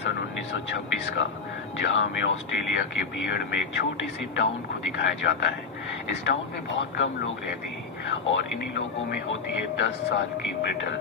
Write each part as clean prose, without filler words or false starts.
सन 1926 का, जहां हमें ऑस्ट्रेलिया के बियर्ड में एक छोटी सी टाउन को दिखाया जाता है। इस टाउन में बहुत कम लोग रहते हैं और इन्हीं लोगों में होती है 10 साल की ब्रिटल,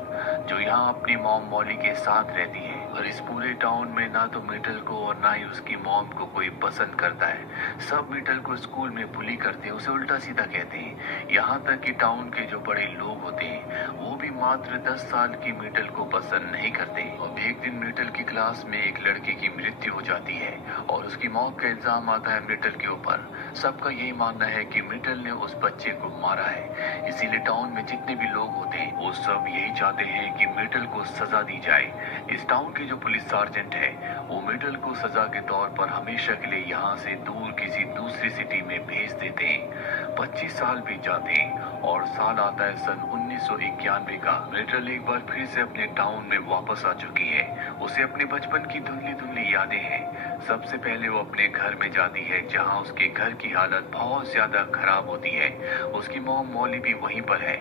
जो यहाँ अपनी मॉम मॉली के साथ रहती है। और इस पूरे टाउन में ना तो मिटल को और ना ही उसकी मॉम को कोई पसंद करता है। सब मिटल को स्कूल में बुली करते हैं, उसे उल्टा सीधा कहते हैं। यहाँ तक कि टाउन के जो बड़े लोग होते हैं वो भी मात्र 10 साल की मिटल को पसंद नहीं करते। अब एक दिन मिटल की क्लास में एक लड़के की मृत्यु हो जाती है और उसकी मौत का इल्जाम आता है मिटल के ऊपर। सबका यही मानना है कि मिटल ने उस बच्चे को मारा है। इसीलिए टाउन में जितने भी लोग होते हैं वो सब यही चाहते हैं कि मिटल को सजा दी जाए। इस टाउन के जो पुलिस सार्जेंट है वो मिटल को सजा के तौर पर हमेशा के लिए यहाँ से दूर किसी दूसरी सिटी में भेज देते हैं। 25 साल बीत जाते हैं और साल आता है सन 1991 का। मिटल एक बार फिर से अपने टाउन में वापस आ चुकी है। उसे अपने बचपन की धुंधली धुंधली यादें हैं। सबसे पहले वो अपने घर में जाती है, जहाँ उसके घर की हालत बहुत ज्यादा खराब होती है। उसकी मॉम मॉली भी वहीं पर है।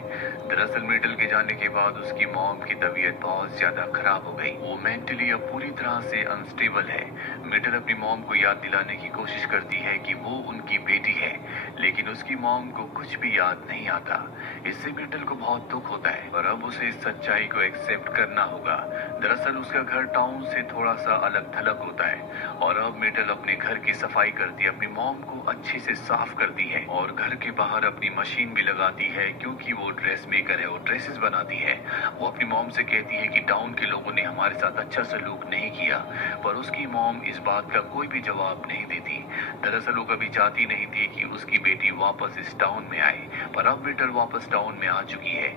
दरअसल मिटल के जाने के बाद उसकी मॉम की तबीयत बहुत ज्यादा खराब हो गई। वो मेंटली अब पूरी तरह से अनस्टेबल है। मिटल अपनी मॉम को याद दिलाने की कोशिश करती है कि वो उनकी बेटी है, लेकिन उसकी मॉम को कुछ भी याद नहीं आता। इससे मिटल को बहुत दुख होता है और अब उसे इस सच्चाई को एक्सेप्ट करना होगा। दरअसल उसका घर टाउन से थोड़ा सा अलग थलग होता है और अब मिटल अपने घर की सफाई करती है, अपनी मॉम को अच्छे से साफ करती है और घर के बाहर अपनी मशीन भी लगाती है, क्योंकि वो ड्रेस मेकर है, वो ड्रेसेस बनाती है। वो अपनी मॉम से कहती है कि टाउन के लोगों ने हमारे साथ अच्छा सलूक नहीं किया, पर उसकी मॉम इस बात का कोई भी जवाब नहीं देती। दरअसल वो कभी चाहती नहीं थी कि उसकी बेटी वापस इस टाउन में आए, पर अब मिटल वापस टाउन में आ चुकी है।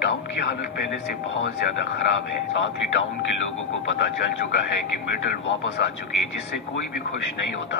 टाउन की हालत पहले से बहुत ज्यादा खराब है। साथ ही टाउन के लोगों को पता चल चुका है कि मिटल वापस आ चुकी है, जिससे कोई भी खुश नहीं होता।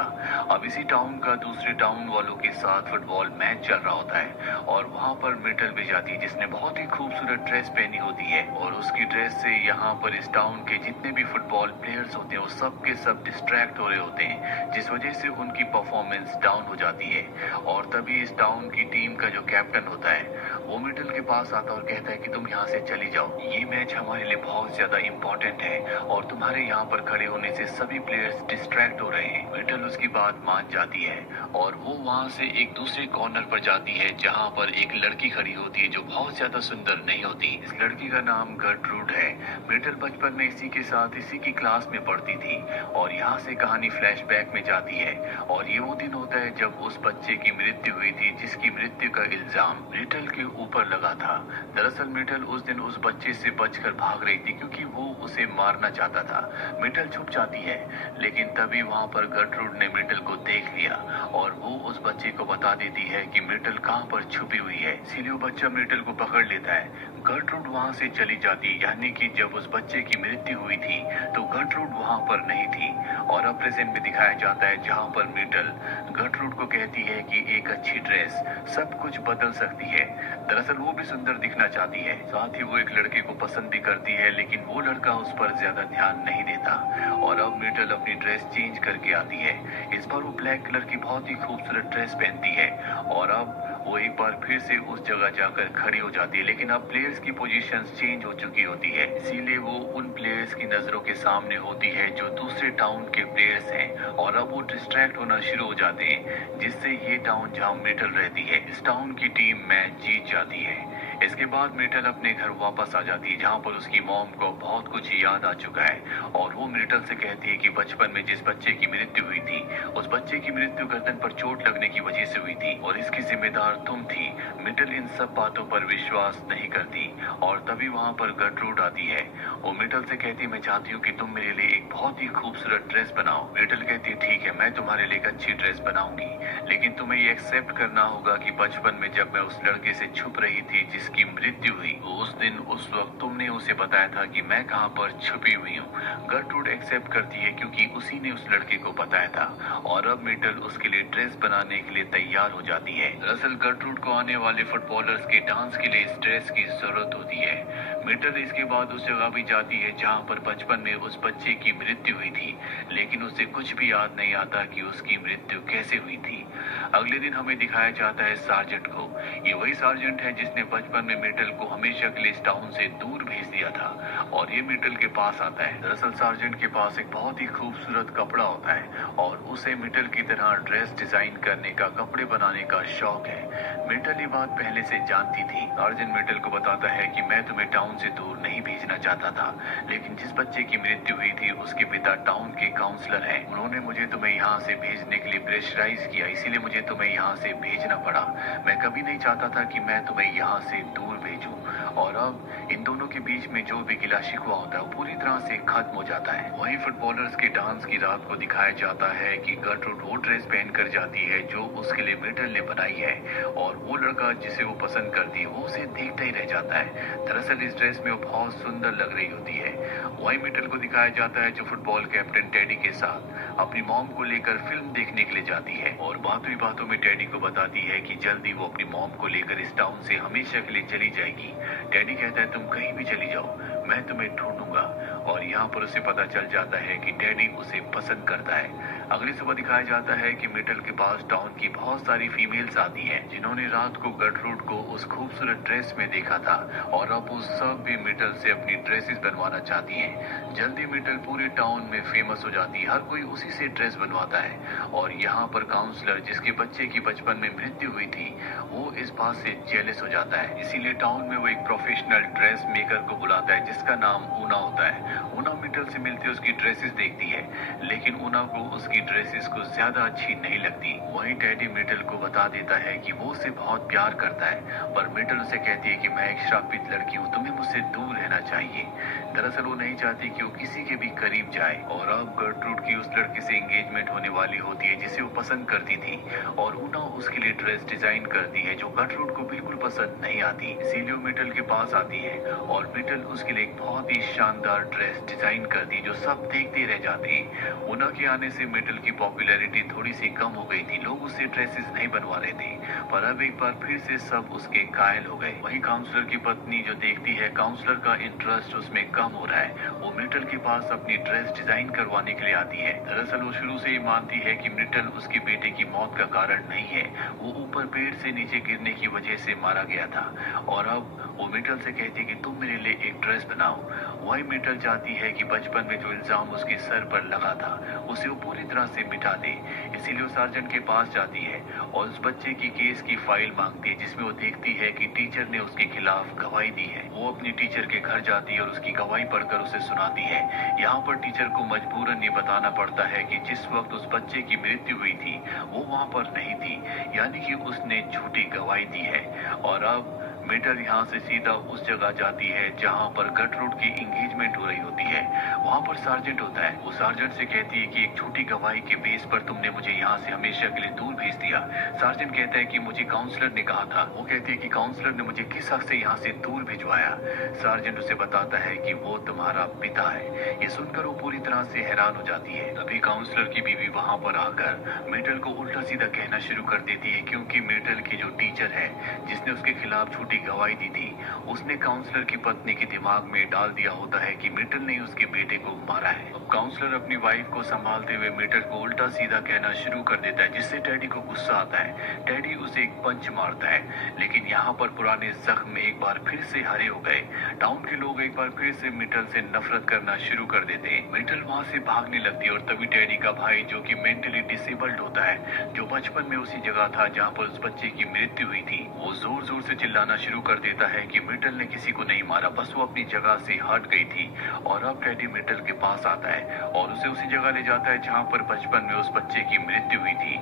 अब इसी टाउन का दूसरे टाउन वालों के साथ फुटबॉल मैच चल रहा होता है और वहाँ पर मिटल भी जाती है, जिसने बहुत ही खूबसूरत ड्रेस पहनी होती है और उसकी ड्रेस से यहाँ पर इस टाउन के जितने भी फुटबॉल प्लेयर्स होते हैं वो सब के सब डिस्ट्रैक्ट हो रहे होते हैं, जिस वजह से उनकी परफॉर्मेंस डाउन हो जाती है। और तभी इस टाउन की टीम का जो कैप्टन होता है वो मिटल के पास आता है और कहता है कि तुम यहाँ से चली जाओ, ये मैच हमारे लिए बहुत ज्यादा इम्पोर्टेंट है और तुम्हारे यहाँ पर खड़े होने से सभी प्लेयर्स डिस्ट्रैक्ट हो रहे हैं। मिटल उसकी बात मान जाती है और वो वहाँ से एक दूसरे कॉर्नर पर जाती है, जहाँ पर एक लड़की खड़ी होती है जो बहुत ज्यादा सुंदर नहीं होती। इस लड़की का नाम गर्ट्रूड है। मिटल बचपन में इसी के साथ इसी की क्लास में पढ़ती थी और यहाँ से कहानी फ्लैशबैक में जाती है और ये वो दिन होता है जब उस बच्चे की मृत्यु हुई थी, जिसकी मृत्यु का इल्जाम मिटल के ऊपर लगा था। दरअसल मिटल उस दिन उस बच्चे से बचकर भाग रही थी, क्योंकि वो उसे मारना चाहता था। मिटल छुप जाती है, लेकिन तभी वहाँ पर गर्ट्रूड ने मिटल को देख लिया और वो उस बच्चे को बता देती है कि मिटल कहाँ पर छुपी हुई है। इसीलिए वो बच्चा मिटल को पकड़ लेता है। गर्ट्रूड वहाँ से चली जाती, यानी कि जब उस बच्चे की मृत्यु हुई थी तो गर्ट्रूड वहाँ पर नहीं थी और अब प्रेजेंट में दिखाया जाता है, जहाँ पर मिटल गर्ट्रूड को कहती है कि एक अच्छी ड्रेस सब कुछ बदल सकती है। दरअसल वो भी सुंदर दिखना चाहती है, साथ ही वो एक लड़के को पसंद भी करती है, लेकिन वो लड़का उस पर ज्यादा ध्यान नहीं देता। और अब मिटल अपनी ड्रेस चेंज करके आती है। इस बार वो ब्लैक कलर की बहुत ही खूबसूरत ड्रेस पहनती है और अब वो एक बार फिर से उस जगह जाकर खड़ी हो जाती है, लेकिन अब प्लेयर्स की पोजीशंस चेंज हो चुकी होती है। इसीलिए वो उन प्लेयर्स की नजरों के सामने होती है जो दूसरे टाउन के प्लेयर्स हैं और अब वो डिस्ट्रैक्ट होना शुरू हो जाते हैं, जिससे ये टाउन जहाँ मिटल रहती है, इस टाउन की टीम मैच जीत जाती है। इसके बाद मिटल अपने घर वापस आ जाती है, जहाँ पर उसकी मॉम को बहुत कुछ याद आ चुका है और वो मिटल से कहती है कि बचपन में जिस बच्चे की मृत्यु हुई थी उस बच्चे की मृत्यु गर्दन पर चोट लगने की वजह से हुई थी और इसकी जिम्मेदार तुम थी। मिटल इन सब बातों पर विश्वास नहीं करती और तभी वहाँ पर गर्ट्रूड आती है। वो मिटल से कहती है, मैं चाहती हूँ कि तुम मेरे लिए एक बहुत ही खूबसूरत ड्रेस बनाओ। मिटल कहती है, ठीक है, मैं तुम्हारे लिए एक अच्छी ड्रेस बनाऊंगी, लेकिन तुम्हें ये एक्सेप्ट करना होगा कि बचपन में जब मैं उस लड़के से छुप रही थी जिसकी मृत्यु हुई, तो उस दिन उस वक्त तुमने उसे बताया था कि मैं कहाँ पर छुपी हुई हूँ। गर्ट्रूड एक्सेप्ट करती है क्योंकि उसी ने उस लड़के को बताया था और अब मिटल उसके लिए ड्रेस बनाने के लिए तैयार हो जाती है। दरअसल गर्ट्रूड को आने वाले फुटबॉलर्स के डांस के लिए इस ड्रेस की जरूरत होती है। मिटल इसके बाद उस जगह भी जाती है जहाँ पर बचपन में उस बच्चे की मृत्यु हुई थी, लेकिन उसे कुछ भी याद नहीं आता कि उसकी मृत्यु कैसे हुई थी। अगले दिन हमें दिखाया जाता है सार्जेंट को। ये वही सार्जेंट है जिसने बचपन बचपन में मिटल को हमेशा के लिए इस टाउन से दूर भेज दिया था और ये मिटल के पास आता है। दरअसल सार्जेंट के पास एक बहुत ही खूबसूरत कपड़ा होता है और उसे मिटल की तरह ड्रेस डिजाइन करने का, कपड़े बनाने का शौक है। मिटल ये बात पहले से जानती थी। सार्जेंट मिटल को बताता है कि मैं तुम्हें टाउन से दूर नहीं भेजना चाहता था, लेकिन जिस बच्चे की मृत्यु हुई थी उसके पिता टाउन के काउंसलर हैं। उन्होंने मुझे तुम्हें यहाँ से भेजने के लिए प्रेशराइज किया, इसीलिए मुझे तुम्हें यहाँ से भेजना पड़ा। मैं कभी नहीं चाहता था कि मैं तुम्हें यहाँ से दूर भेजूं। और अब इन दोनों के बीच में जो भी गिला शिकवा होता है वो पूरी तरह से खत्म हो जाता है। वहीं फुटबॉलर्स के डांस की रात को दिखाया जाता है कि गर्ट्रूड वो ड्रेस पहन कर जाती है जो उसके लिए मिटल ने बनाई है और वो लड़का जिसे वो पसंद करती है वो उसे देखता ही रह जाता है। दरअसल इस ड्रेस में वो बहुत सुंदर लग रही होती है। वहीं मिटल को दिखाया जाता है जो फुटबॉल कैप्टन टेडी के साथ अपनी मॉम को लेकर फिल्म देखने के लिए जाती है और बातों ही बातों में टेडी को बताती है कि जल्दी वो अपनी मॉम को लेकर इस टाउन से हमेशा के लिए चली जाएगी। टेडी कहता है तुम कहीं भी चली जाओ, मैं तुम्हें ढूंढूंगा। और यहाँ पर उसे पता चल जाता है कि टेडी उसे पसंद करता है। अगली सुबह दिखाया जाता है कि मिटल के पास टाउन की बहुत सारी फीमेल्स आती हैं जिन्होंने रात को गर्ट्रूड को उस खूबसूरत ड्रेस में देखा था और अब वो सब भी मिटल से अपनी ड्रेसेस बनवाना चाहती हैं। जल्दी मिटल पूरे टाउन में फेमस हो जाती है, हर कोई उसी से ड्रेस बनवाता है। और यहाँ पर काउंसलर जिसके बच्चे की बचपन में मृत्यु हुई थी वो इस बात से जेलस हो जाता है, इसीलिए टाउन में वो एक प्रोफेशनल ड्रेस मेकर को बुलाता है जिसका नाम ऊना होता है। ऊना मिटल से मिलती है, उसकी ड्रेसेस देखती है, लेकिन ऊना को उसकी ड्रेसेस को ज्यादा अच्छी नहीं लगती। वहीं टेडी मिटल को बता देता है कि वो उससे बहुत प्यार करता है, पर मिटल उसे कहती है कि मैं एक श्रापित लड़की हूँ, तुम्हें मुझसे दूर रहना चाहिए। दरअसल वो नहीं चाहती कि वो किसी के भी करीब जाए। और अब गर्ट्रूड की उस लड़की से एंगेजमेंट होने वाली होती है जिसे वो पसंद करती थी और ऊना उसके लिए ड्रेस डिजाइन करती है जो गर्ट्रूड को बिल्कुल पसंद नहीं आती। इसीलिए वो मिटल के पास आती है और मिटल उसके लिए एक बहुत ही शानदार ड्रेस डिजाइन करती है जो सब देखते रह जाते हैं। ऊना के आने से मिटल की पॉपुलैरिटी थोड़ी सी कम हो गई थी, लोग उससे ड्रेसेस नहीं बनवा रहे थे, पर अब एक बार फिर से सब उसके कायल हो गए। वहीं काउंसलर की पत्नी जो देखती है काउंसलर का इंटरेस्ट उसमें कम हो रहा है, वो मिटल के पास अपनी ड्रेस डिजाइन करवाने के लिए आती है। दरअसल वो शुरू से ही मानती है कि मिटल उसके बेटे की मौत का कारण नहीं है, वो ऊपर पेड़ से नीचे गिरने की वजह से मारा गया था। और अब वो मिटल से कहती है कि तुम मेरे लिए एक ड्रेस बनाओ। वही मिटल चाहती है कि बचपन में जो इल्जाम उसके सर पर लगा था उसे वो पूरी तरह से मिटा दे, इसीलिए वो सार्जेंट के पास जाती है और उस बच्चे की केस की फाइल मांगती है जिसमें वो देखती है कि टीचर ने उसके खिलाफ गवाही दी है। वो अपनी टीचर के घर जाती है और उसकी गवाही पढ़कर उसे सुनाती है। यहाँ पर टीचर को मजबूरन ये बताना पड़ता है कि जिस वक्त उस बच्चे की मृत्यु हुई थी वो वहाँ पर नहीं थी, यानी कि उसने झूठी गवाही दी है। और अब मिटल यहाँ से सीधा उस जगह जाती है जहाँ पर गर्ट्रूड की एंगेजमेंट हो रही होती है। वहाँ पर सार्जेंट होता है, वो सार्जेंट से कहती है कि एक झूठी गवाही के बेस पर तुमने मुझे यहाँ से हमेशा के लिए दूर भेज दिया। सार्जेंट कहता है कि मुझे काउंसलर ने कहा था। वो कहती है कि काउंसलर ने मुझे किस हक से यहाँ से दूर भिजवाया। सार्जेंट उसे बताता है कि वो तुम्हारा पिता है। ये सुनकर वो पूरी तरह से हैरान हो जाती है। तभी काउंसलर की बीवी वहाँ पर आकर मिटल को उल्टा सीधा कहना शुरू कर देती है, क्योंकि मिटल की जो टीचर है जिसने उसके खिलाफ झूठी गवाही दी थी उसने काउंसलर की पत्नी के दिमाग में डाल दिया होता है कि मिटल ने उसके बेटे को मारा है। अब काउंसलर अपनी वाइफ को संभालते हुए मिटल को उल्टा सीधा कहना शुरू कर देता है जिससे टेडी को गुस्सा आता है। टेडी उसे एक पंच मारता है, लेकिन यहाँ पर पुराने जख्म एक बार फिर से हरे हो गए। टाउन के लोग एक बार फिर से मिटल से नफरत करना शुरू कर देते हैं। मिटल वहाँ से भागने लगती है और तभी टेडी का भाई जो कि मेंटली डिसेबल्ड होता है, जो बचपन में उसी जगह था जहाँ पर उस बच्चे की मृत्यु हुई थी, वो जोर जोर से चिल्लाना शुरू कर देता है कि मिटल ने किसी को नहीं मारा, बस वो अपनी जगह से हट गई थी। और अब टेडी मिटल के पास आता है और उसे उसी जगह ले जाता है जहाँ पर बचपन में उस बच्चे की मृत्यु हुई थी।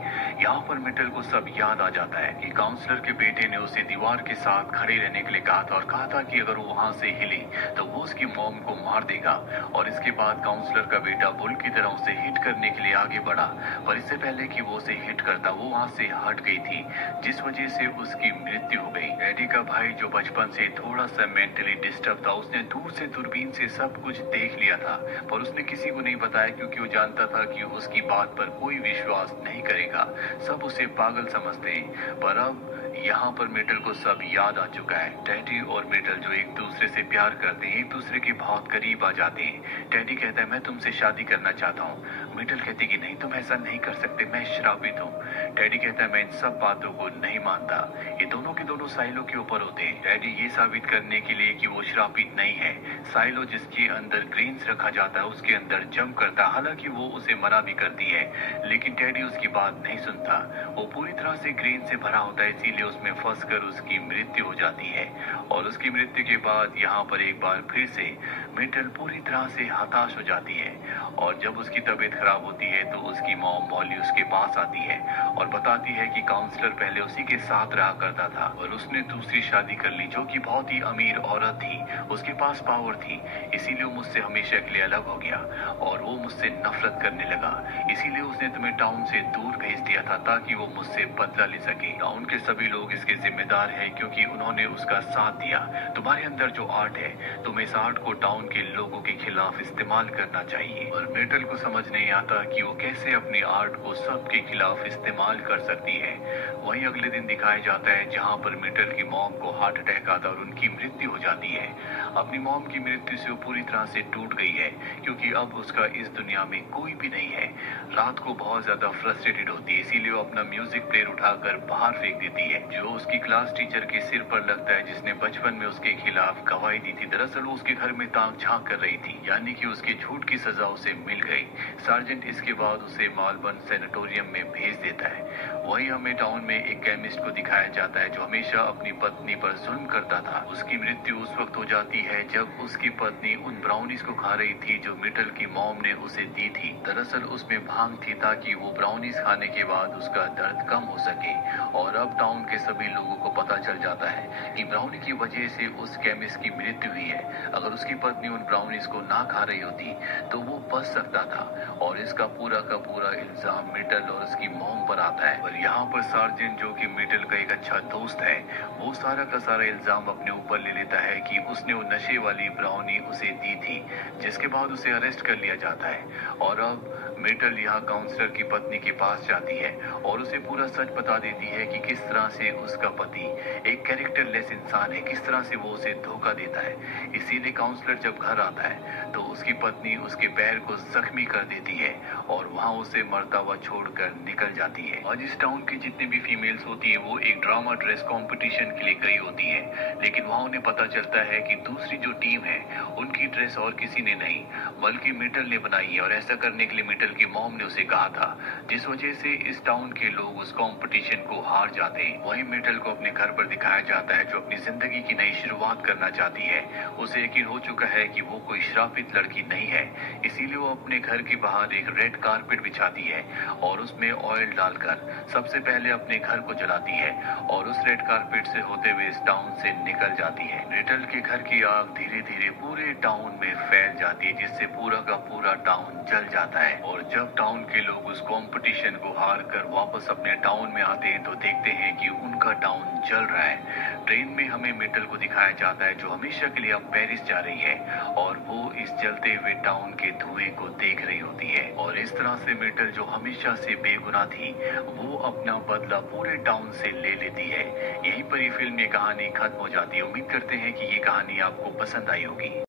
यहाँ पर मिटल को सब याद आ जाता है कि काउंसलर के बेटे ने उसे दीवार के साथ खड़े रहने के लिए कहा था और कहा था कि अगर वो वहाँ से हिली तो वो उसकी मॉम को मार देगा। और इसके बाद काउंसलर का बेटा बुल की तरह उसे हिट करने के लिए आगे बढ़ा, पर इससे पहले कि वो उसे हिट करता वो वहाँ से हट गई थी, जिस वजह से उसकी मृत्यु हो गई। टेडी का भाई जो बचपन से थोड़ा सा मेंटली डिस्टर्ब था, उसने दूर से दूरबीन से सब कुछ देख लिया था, पर उसने किसी को नहीं बताया क्योंकि वो जानता था कि उसकी बात पर कोई विश्वास नहीं करेगा, सब उसे पागल समझते हैं। पर अब यहाँ पर मेटल को सब याद आ चुका है। टेडी और मेटल जो एक दूसरे से प्यार करते हैं, एक दूसरे के बहुत करीब आ जाते हैं। टेडी कहता है मैं तुमसे शादी करना चाहता हूँ। मेटल कहती कि नहीं, तुम ऐसा नहीं कर सकते, मैं श्रापित हूँ। टेडी कहता है मैं इन सब बातों को नहीं मानता। ये दोनों के दोनों साइलो के ऊपर होते हैं। टेडी ये साबित करने के लिए कि वो श्रापित नहीं है। साइलो जिसके अंदर ग्रेन्स रखा जाता है उसके अंदर जंप करता है। हालांकि वो उसे मना भी करती है, लेकिन टेडी उसकी बात नहीं सुनता। वो पूरी तरह से ग्रेन से भरा होता है, इसीलिए उसमें फंसकर उसकी मृत्यु हो जाती है। और उसकी मृत्यु के बाद यहाँ पर एक बार फिर से मेटल पूरी तरह से हताश हो जाती है। और जब उसकी तबीयत खराब होती है तो उसकी मॉम मॉली उसके पास आती है और बताती है कि काउंसलर पहले उसी के साथ रहा करता था और उसने दूसरी शादी कर ली, जो कि बहुत ही अमीर औरत थी। उसके पास पावर थी, इसीलिए वो मुझसे हमेशा के लिए अलग हो गया और वो मुझसे नफरत करने लगा। इसीलिए उसने तुम्हें टाउन से दूर भेज दिया था ताकि वो मुझसे बदला ले सके। टाउन के सभी लोग इसके जिम्मेदार हैं क्योंकि उन्होंने उसका साथ दिया। तुम्हारे अंदर जो आर्ट है, तुम इस आर्ट को टाउन के लोगों के खिलाफ इस्तेमाल करना चाहिए। और मेटल को समझ नहीं आता कि वो कैसे अपनी आर्ट को सबके खिलाफ इस्तेमाल कर सकती है। वहीं अगले दिन दिखाया जाता है जहां पर मेटल की मॉम को हार्ट अटैक आता है और उनकी मृत्यु हो जाती है। अपनी मॉम की मृत्यु से वो पूरी तरह से टूट गई है क्योंकि अब उसका इस दुनिया में कोई भी नहीं है। रात को बहुत ज्यादा फ्रस्ट्रेटेड होती है, इसीलिए वो अपना म्यूजिक प्लेयर उठाकर बाहर फेंक देती है, जो उसकी क्लास टीचर के सिर पर लगता है जिसने बचपन में उसके खिलाफ गवाही दी थी। दरअसल वो उसके घर में ताक झांक कर रही थी, यानी कि उसके झूठ की सजा उसे मिल गई। सार्जेंट इसके बाद उसे मालबर्न सैनिटोरियम में भेज देता है। वहीं हमें टाउन में एक केमिस्ट को दिखाया जाता है जो हमेशा अपनी पत्नी पर जुल्म करता था। उसकी मृत्यु उस वक्त हो जाती है जब उसकी पत्नी उन ब्राउनीज को खा रही थी जो मेटल की मॉम ने उसे दी थी। दरअसल उसमें भांग थी ताकि वो ब्राउनीज खाने के बाद उसका दर्द कम हो सके। और अब टाउन के सभी लोगों को पता चल जाता है कि ब्राउनी की वजह से उस केमिस्ट की मृत्यु हुई है। अगर उसकी पत्नी उन ब्राउनीज को ना खा रही होती तो वो बच सकता था। और इसका पूरा का पूरा इल्जाम मेटल और उसकी मॉम पर आता है। और यहाँ पर सार्जेंट जो कि मेटल का एक अच्छा दोस्त है, वो सारा का सारा इल्जाम अपने ऊपर ले लेता है कि उसने वो नशे वाली ब्राउनी उसे दी थी, जिसके बाद उसे अरेस्ट कर लिया जाता है। और अब मेटल यहाँ काउंसलर की पत्नी के पास जाती है और उसे पूरा सच बता देती है कि किस तरह से उसका पति एक कैरेक्टरलेस इंसान है, किस तरह से वो उसे धोखा देता है। इसीलिए काउंसलर जब घर आता है तो उसकी पत्नी उसके पैर को जख्मी कर देती है और वहाँ उसे मरता हुआ छोड़कर निकल जाती है। आज इस टाउन की जितनी भी फीमेल्स होती है वो एक ड्रामा ड्रेस कंपटीशन के लिए गई होती है, लेकिन वहाँ उन्हें पता चलता है कि दूसरी जो टीम है उनकी ड्रेस और किसी ने नहीं बल्कि मेटल ने बनाई है। और ऐसा करने के लिए मेटल की मॉम ने उसे कहा था, जिस वजह से इस टाउन के लोग उस कंपटीशन को हार जाते हैं। वहीं मेटल को अपने घर पर दिखाया जाता है जो अपनी जिंदगी की नई शुरुआत करना चाहती है। उसे यकीन हो चुका है कि वो कोई श्रापित लड़की नहीं है, इसीलिए वो अपने घर के बाहर एक रेड कारपेट बिछाती है और उसमें ऑयल डालकर सबसे पहले अपने घर को जलाती है और उस रेड कारपेट से होते हुए इस टाउन से निकल जाती है। मेटल के घर की आग धीरे धीरे पूरे टाउन में फैल जाती है, जिससे पूरा का पूरा टाउन जल जाता है। और जब टाउन के लोग उस कंपटीशन को हार कर वापस अपने टाउन में आते हैं तो देखते हैं कि उनका टाउन जल रहा है। ट्रेन में हमें मेटल को दिखाया जाता है जो हमेशा के लिए अब पेरिस जा रही है और वो इस जलते हुए टाउन के धुएं को देख रही होती है। और इस तरह से मेटल जो हमेशा से बेगुनाह थी वो अपना बदला पूरे टाउन से ले लेती है। यहीं पर ये फिल्म, ये कहानी खत्म हो जाती है। उम्मीद करते हैं कि ये कहानी आपको पसंद आई होगी।